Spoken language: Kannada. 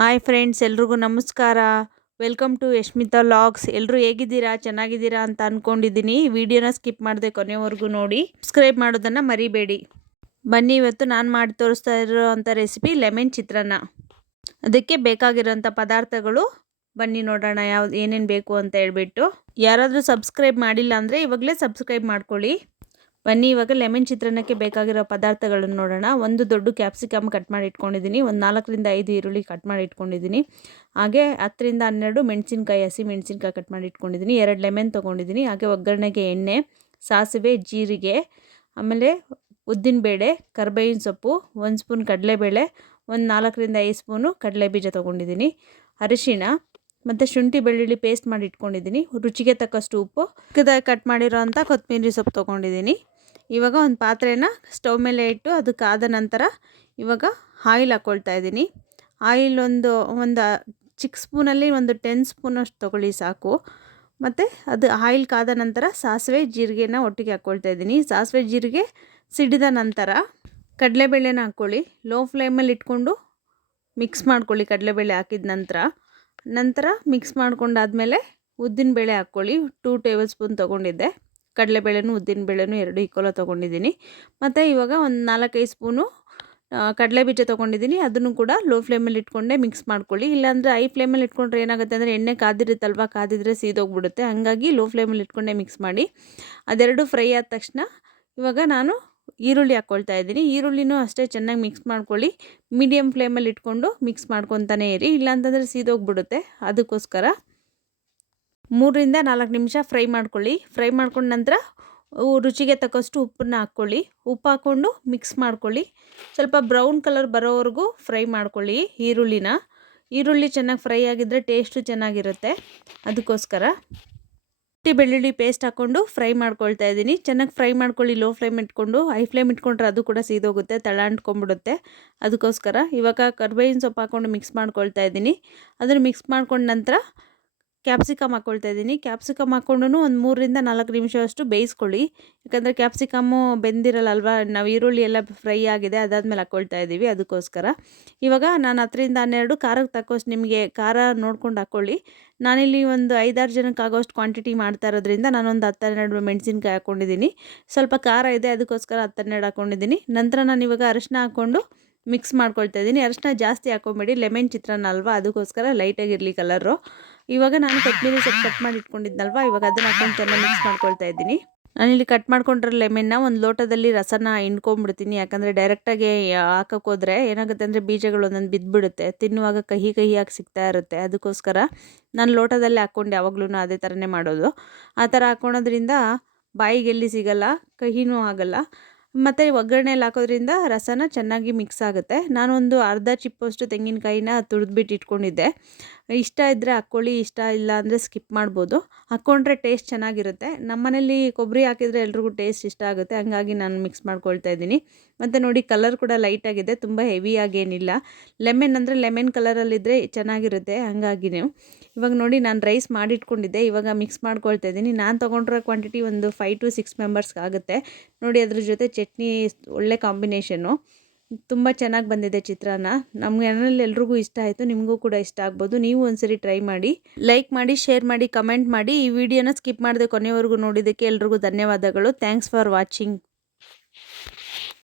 ಹಾಯ್ ಫ್ರೆಂಡ್ಸ್ ಎಲ್ರಿಗೂ ನಮಸ್ಕಾರ. ವೆಲ್ಕಮ್ ಟು ಯಶ್ಮಿತಾ ಲಾಗ್ಸ್ ಎಲ್ಲರೂ ಹೇಗಿದ್ದೀರಾ? ಚೆನ್ನಾಗಿದ್ದೀರಾ ಅಂತ ಅಂದ್ಕೊಂಡಿದ್ದೀನಿ ವಿಡಿಯೋನ ಸ್ಕಿಪ್ ಮಾಡದೆ ಕೊನೆವರೆಗೂ ನೋಡಿ. ಸಬ್ಸ್ಕ್ರೈಬ್ ಮಾಡೋದನ್ನು ಮರಿಬೇಡಿ. ಬನ್ನಿ, ಇವತ್ತು ನಾನು ಮಾಡಿ ತೋರಿಸ್ತಾ ಇರೋವಂಥ ರೆಸಿಪಿ ಲೆಮನ್ ಚಿತ್ರಾನ್ನ. ಅದಕ್ಕೆ ಬೇಕಾಗಿರೋಂಥ ಪದಾರ್ಥಗಳು. ಬನ್ನಿ ನೋಡೋಣ ಯಾವ್ದು ಏನೇನು ಬೇಕು ಅಂತ ಹೇಳ್ಬಿಟ್ಟು. ಯಾರಾದರೂ ಸಬ್ಸ್ಕ್ರೈಬ್ ಮಾಡಿಲ್ಲ ಅಂದರೆ ಇವಾಗಲೇ ಸಬ್ಸ್ಕ್ರೈಬ್ ಮಾಡ್ಕೊಳ್ಳಿ. ಬನ್ನಿ, ಇವಾಗ ಲೆಮನ್ ಚಿತ್ರಾನ್ನಕ್ಕೆ ಬೇಕಾಗಿರೋ ಪದಾರ್ಥಗಳನ್ನು ನೋಡೋಣ. ಒಂದು ದೊಡ್ಡ ಕ್ಯಾಪ್ಸಿಕಮ್ ಕಟ್ ಮಾಡಿ ಇಟ್ಕೊಂಡಿದ್ದೀನಿ. ಒಂದು ನಾಲ್ಕರಿಂದ ಐದು ಈರುಳ್ಳಿ ಕಟ್ ಮಾಡಿ ಇಟ್ಕೊಂಡಿದ್ದೀನಿ. ಹಾಗೆ ಹತ್ತರಿಂದ ಹನ್ನೆರಡು ಮೆಣಸಿನ್ಕಾಯಿ, ಹಸಿ ಮೆಣಸಿನ್ಕಾಯಿ ಕಟ್ ಮಾಡಿ ಇಟ್ಕೊಂಡಿದ್ದೀನಿ. ಎರಡು ಲೆಮನ್ ತೊಗೊಂಡಿದ್ದೀನಿ. ಹಾಗೆ ಒಗ್ಗರಣೆಗೆ ಎಣ್ಣೆ, ಸಾಸಿವೆ, ಜೀರಿಗೆ, ಆಮೇಲೆ ಉದ್ದಿನಬೇಳೆ, ಕರ್ಬೇವಿನ ಸೊಪ್ಪು, ಒಂದು ಸ್ಪೂನ್ ಕಡಲೆಬೇಳೆ, ಒಂದು ನಾಲ್ಕರಿಂದ ಐದು ಸ್ಪೂನು ಕಡಲೆ ಬೀಜ ತೊಗೊಂಡಿದ್ದೀನಿ. ಅರಿಶಿಣ, ಮತ್ತು ಶುಂಠಿ ಬೆಳ್ಳುಳ್ಳಿ ಪೇಸ್ಟ್ ಮಾಡಿ ಇಟ್ಕೊಂಡಿದ್ದೀನಿ. ರುಚಿಗೆ ತಕ್ಕಷ್ಟು ಉಪ್ಪು. ಚಿಕ್ಕದಾಗಿ ಕಟ್ ಮಾಡಿರೋ ಅಂಥ ಕೊತ್ತಂಬರಿ ಸೊಪ್ಪು ತೊಗೊಂಡಿದ್ದೀನಿ. ಇವಾಗ ಒಂದು ಪಾತ್ರೆನ ಸ್ಟವ್ ಮೇಲೆ ಇಟ್ಟು ಅದು ಕಾದ ನಂತರ ಇವಾಗ ಆಯಿಲ್ ಹಾಕ್ಕೊಳ್ತಾ ಇದ್ದೀನಿ. ಆಯಿಲ್ ಒಂದು ಒಂದು ಚಿಕ್ಕ ಸ್ಪೂನಲ್ಲಿ ಒಂದು ಟೆನ್ ಸ್ಪೂನಷ್ಟು ತೊಗೊಳ್ಳಿ ಸಾಕು. ಮತ್ತು ಅದು ಆಯಿಲ್ ಕಾದ ನಂತರ ಸಾಸಿವೆ, ಜೀರಿಗೆನ ಒಟ್ಟಿಗೆ ಹಾಕ್ಕೊಳ್ತಾ ಇದ್ದೀನಿ. ಸಾಸಿವೆ, ಜೀರಿಗೆ ಸಿಡಿದ ನಂತರ ಕಡಲೆಬೇಳೆನ ಹಾಕ್ಕೊಳ್ಳಿ ಲೋ ಫ್ಲೇಮಲ್ಲಿ ಇಟ್ಕೊಂಡು ಮಿಕ್ಸ್ ಮಾಡ್ಕೊಳ್ಳಿ ಕಡಲೆಬೇಳೆ ಹಾಕಿದ ನಂತರ. ನಂತರ ಮಿಕ್ಸ್ ಮಾಡ್ಕೊಂಡಾದಮೇಲೆ ಉದ್ದಿನಬೇಳೆ ಹಾಕ್ಕೊಳ್ಳಿ. ಟೂ ಟೇಬಲ್ ಸ್ಪೂನ್ ತೊಗೊಂಡಿದ್ದೆ. ಕಡಲೆಬೇಳೆನೂ ಉದ್ದಿನಬೇಳೆನೂ ಎರಡು ಈಕ್ವಲ ತೊಗೊಂಡಿದ್ದೀನಿ. ಮತ್ತು ಇವಾಗ ಒಂದು ನಾಲ್ಕೈದು ಸ್ಪೂನು ಕಡಲೆ ಬೀಜ ತೊಗೊಂಡಿದ್ದೀನಿ. ಅದನ್ನು ಕೂಡ ಲೋ ಫ್ಲೇಮಲ್ಲಿ ಇಟ್ಕೊಂಡೆ ಮಿಕ್ಸ್ ಮಾಡ್ಕೊಳ್ಳಿ. ಇಲ್ಲಾಂದರೆ ಐ ಫ್ಲೇಮಲ್ಲಿ ಇಟ್ಕೊಂಡ್ರೆ ಏನಾಗುತ್ತೆ ಅಂದರೆ ಎಣ್ಣೆ ಕಾದಿರುತ್ತಲ್ವ, ಕಾದಿದ್ರೆ ಸೀದೋಗ್ಬಿಡುತ್ತೆ. ಹಾಗಾಗಿ ಲೋ ಫ್ಲೇಮಲ್ಲಿ ಇಟ್ಕೊಂಡೆ ಮಿಕ್ಸ್ ಮಾಡಿ. ಅದೆರಡು ಫ್ರೈ ಆದ ತಕ್ಷಣ ಇವಾಗ ನಾನು ಈರುಳ್ಳಿ ಹಾಕ್ಕೊಳ್ತಾ ಇದ್ದೀನಿ. ಈರುಳ್ಳಿನೂ ಅಷ್ಟೇ ಚೆನ್ನಾಗಿ ಮಿಕ್ಸ್ ಮಾಡ್ಕೊಳ್ಳಿ. ಮೀಡಿಯಮ್ ಫ್ಲೇಮಲ್ಲಿ ಇಟ್ಕೊಂಡು ಮಿಕ್ಸ್ ಮಾಡ್ಕೊತಾನೆ ಇರಿ. ಇಲ್ಲಾಂತಂದರೆ ಸೀದೋಗ್ಬಿಡುತ್ತೆ. ಅದಕ್ಕೋಸ್ಕರ ಮೂರರಿಂದ ನಾಲ್ಕು ನಿಮಿಷ ಫ್ರೈ ಮಾಡ್ಕೊಳ್ಳಿ. ಫ್ರೈ ಮಾಡ್ಕೊಂಡ ನಂತರ ರುಚಿಗೆ ತಕ್ಕಷ್ಟು ಉಪ್ಪನ್ನ ಹಾಕ್ಕೊಳ್ಳಿ. ಉಪ್ಪು ಹಾಕ್ಕೊಂಡು ಮಿಕ್ಸ್ ಮಾಡ್ಕೊಳ್ಳಿ. ಸ್ವಲ್ಪ ಬ್ರೌನ್ ಕಲರ್ ಬರೋವರೆಗೂ ಫ್ರೈ ಮಾಡ್ಕೊಳ್ಳಿ ಈರುಳ್ಳಿನ. ಈರುಳ್ಳಿ ಚೆನ್ನಾಗಿ ಫ್ರೈ ಆಗಿದ್ದರೆ ಟೇಸ್ಟು ಚೆನ್ನಾಗಿರುತ್ತೆ. ಅದಕ್ಕೋಸ್ಕರ ಶುಂಠಿ ಬೆಳ್ಳುಳ್ಳಿ ಪೇಸ್ಟ್ ಹಾಕ್ಕೊಂಡು ಫ್ರೈ ಮಾಡ್ಕೊಳ್ತಾ ಇದ್ದೀನಿ. ಚೆನ್ನಾಗಿ ಫ್ರೈ ಮಾಡ್ಕೊಳ್ಳಿ. ಲೋ ಫ್ಲೇಮ್ ಇಟ್ಕೊಂಡು, ಹೈ ಫ್ಲೇಮ್ ಇಟ್ಕೊಂಡ್ರೆ ಅದು ಕೂಡ ಸೀದೋಗುತ್ತೆ ತಳ ಅಂಟ್ಕೊಂಡ್ಬಿಡುತ್ತೆ ಅದಕ್ಕೋಸ್ಕರ ಇವಾಗ ಕರ್ಬೇವಿನ ಸೊಪ್ಪು ಹಾಕ್ಕೊಂಡು ಮಿಕ್ಸ್ ಮಾಡ್ಕೊಳ್ತಾ ಇದ್ದೀನಿ. ಅದನ್ನು ಮಿಕ್ಸ್ ಮಾಡ್ಕೊಂಡ ನಂತರ ಕ್ಯಾಪ್ಸಿಕಮ್ ಹಾಕ್ಕೊಳ್ತಾ ಇದ್ದೀನಿ. ಕ್ಯಾಪ್ಸಿಕಮ್ ಹಾಕ್ಕೊಂಡು ಒಂದು ಮೂರರಿಂದ ನಾಲ್ಕು ನಿಮಿಷವಷ್ಟು ಬೇಯಿಸ್ಕೊಳ್ಳಿ. ಯಾಕಂದರೆ ಕ್ಯಾಪ್ಸಿಕಮ್ಮು ಬೆಂದಿರಲ್ಲ ಅಲ್ವಾ ನಾವು ಈರುಳ್ಳಿ ಎಲ್ಲ ಫ್ರೈ ಆಗಿದೆ, ಅದಾದಮೇಲೆ ಹಾಕ್ಕೊಳ್ತಾ ಇದ್ದೀವಿ ಅದಕ್ಕೋಸ್ಕರ. ಇವಾಗ ನಾನು ಹತ್ತರಿಂದ ಹನ್ನೆರಡು ಖಾರಕ್ಕೆ ತಕ್ಕೋಷ್ಟು ನಿಮಗೆ ಖಾರ ನೋಡ್ಕೊಂಡು ಹಾಕ್ಕೊಳ್ಳಿ ನಾನಿಲ್ಲಿ ಒಂದು ಐದಾರು ಜನಕ್ಕೆ ಆಗೋಷ್ಟು ಕ್ವಾಂಟಿಟಿ ಮಾಡ್ತಾ ಇರೋದ್ರಿಂದ ನಾನೊಂದು ಹತ್ತೆರಡು ಮೆಣಸಿನ್ಕಾಯಿ ಹಾಕ್ಕೊಂಡಿದ್ದೀನಿ ಸ್ವಲ್ಪ ಖಾರ ಇದೆ, ಅದಕ್ಕೋಸ್ಕರ ಹತ್ತೆರಡು ಹಾಕ್ಕೊಂಡಿದ್ದೀನಿ ನಂತರ ನಾನು ಇವಾಗ ಅರಿಶಿನ ಹಾಕ್ಕೊಂಡು ಮಿಕ್ಸ್ ಮಾಡ್ಕೊಳ್ತಾ ಇದ್ದೀನಿ. ಅರಿಶಿನ ಜಾಸ್ತಿ ಹಾಕೊಂಬೇಡಿ. ಲೆಮನ್ ಚಿತ್ರಾನ್ನ ಅಲ್ವಾ? ಅದಕ್ಕೋಸ್ಕರ ಲೈಟಾಗಿರಲಿ ಕಲರು ಇವಾಗ ನಾನು ಕೊತ್ತಂಬರಿ ಸೊಪ್ಪು ಕಟ್ ಮಾಡಿ ಇಟ್ಕೊಂಡಿದ್ನಲ್ವಾ? ಇವಾಗ ಅದನ್ನು ಹಾಕೊಂಡು ಚೆನ್ನಾಗಿ ಮಿಕ್ಸ್ ಮಾಡ್ಕೊಳ್ತಾ ಇದ್ದೀನಿ. ನಾನಿಲ್ಲಿ ಕಟ್ ಮಾಡ್ಕೊಂಡಿರೋ ಲೆಮೆನ್ನ ಒಂದು ಲೋಟದಲ್ಲಿ ರಸನ ಹಿಂಡ್ಕೊಂಬಿಡ್ತೀನಿ ಯಾಕಂದರೆ ಡೈರೆಕ್ಟಾಗಿ ಹಾಕೋಕ್ಕೋದ್ರೆ ಏನಾಗುತ್ತೆ ಅಂದರೆ ಬೀಜಗಳು ಒಂದೊಂದು ಬಿದ್ದುಬಿಡುತ್ತೆ. ತಿನ್ನುವಾಗ ಕಹಿ ಕಹಿಯಾಗಿ ಸಿಗ್ತಾ ಇರುತ್ತೆ. ಅದಕ್ಕೋಸ್ಕರ ನಾನು ಲೋಟದಲ್ಲಿ ಹಾಕ್ಕೊಂಡು ಯಾವಾಗಲೂ ಅದೇ ಥರನೇ ಮಾಡೋದು. ಆ ಥರ ಹಾಕ್ಕೊಳೋದ್ರಿಂದ ಬಾಯಿಗೆ ಎಲ್ಲಿ ಸಿಗಲ್ಲ, ಕಹಿನೂ ಆಗಲ್ಲ. ಮತ್ತು ಒಗ್ಗರಣೆಯಲ್ಲಿ ಹಾಕೋದ್ರಿಂದ ರಸನ ಚೆನ್ನಾಗಿ ಮಿಕ್ಸ್ ಆಗುತ್ತೆ. ನಾನೊಂದು ಅರ್ಧ ಚಿಪ್ಪಷ್ಟು ತೆಂಗಿನಕಾಯಿನ ತುರಿದ್ಬಿಟ್ಟು ಇಟ್ಕೊಂಡಿದ್ದೆ. ಇಷ್ಟ ಇದ್ದರೆ ಹಾಕ್ಕೊಳ್ಳಿ, ಇಷ್ಟ ಇಲ್ಲ ಅಂದರೆ ಸ್ಕಿಪ್ ಮಾಡ್ಬೋದು. ಹಾಕ್ಕೊಂಡ್ರೆ ಟೇಸ್ಟ್ ಚೆನ್ನಾಗಿರುತ್ತೆ. ನಮ್ಮನೇಲಿ ಕೊಬ್ಬರಿ ಹಾಕಿದರೆ ಎಲ್ರಿಗೂ ಟೇಸ್ಟ್ ಇಷ್ಟ ಆಗುತ್ತೆ. ಹಂಗಾಗಿ ನಾನು ಮಿಕ್ಸ್ ಮಾಡ್ಕೊಳ್ತಾ ಇದ್ದೀನಿ. ಮತ್ತು ನೋಡಿ, ಕಲರ್ ಕೂಡ ಲೈಟಾಗಿದೆ. ತುಂಬ ಹೆವಿಯಾಗೇನಿಲ್ಲ ಲೆಮನ್ ಅಂದರೆ ಲೆಮನ್ ಕಲರಲ್ಲಿದ್ದರೆ ಚೆನ್ನಾಗಿರುತ್ತೆ. ಹಂಗಾಗಿ ನೀವು. ಇವಾಗ ನೋಡಿ, ನಾನು ರೈಸ್ ಮಾಡಿಟ್ಕೊಂಡಿದ್ದೆ. ಇವಾಗ ಮಿಕ್ಸ್ ಮಾಡ್ಕೊಳ್ತಾ ಇದ್ದೀನಿ. ನಾನು ತೊಗೊಂಡಿರೋ ಕ್ವಾಂಟಿಟಿ ಒಂದು ಫೈವ್ ಟು ಸಿಕ್ಸ್ ಮೆಂಬರ್ಸ್ಗೆ ಆಗುತ್ತೆ. ನೋಡಿ, ಅದ್ರ ಜೊತೆ ಚಟ್ನಿ, ಒಳ್ಳೆ ಕಾಂಬಿನೇಷನು ತುಂಬ ಚೆನ್ನಾಗಿ ಬಂದಿದೆ ಚಿತ್ರಾನ್ನ. ನಮ್ಮ ಮನೇಲಿ ಎಲ್ರಿಗೂ ಇಷ್ಟ ಆಯಿತು, ನಿಮಗೂ ಕೂಡ ಇಷ್ಟ ಆಗ್ಬೋದು. ನೀವು ಒಂದ್ಸರಿ ಟ್ರೈ ಮಾಡಿ. ಲೈಕ್ ಮಾಡಿ ಶೇರ್ ಮಾಡಿ ಕಮೆಂಟ್ ಮಾಡಿ. ಈ ವಿಡಿಯೋನ ಸ್ಕಿಪ್ ಮಾಡದೆ ಕೊನೆವರೆಗೂ ನೋಡಿದ್ದಕ್ಕೆ ಎಲ್ರಿಗೂ ಧನ್ಯವಾದಗಳು. Thanks for watching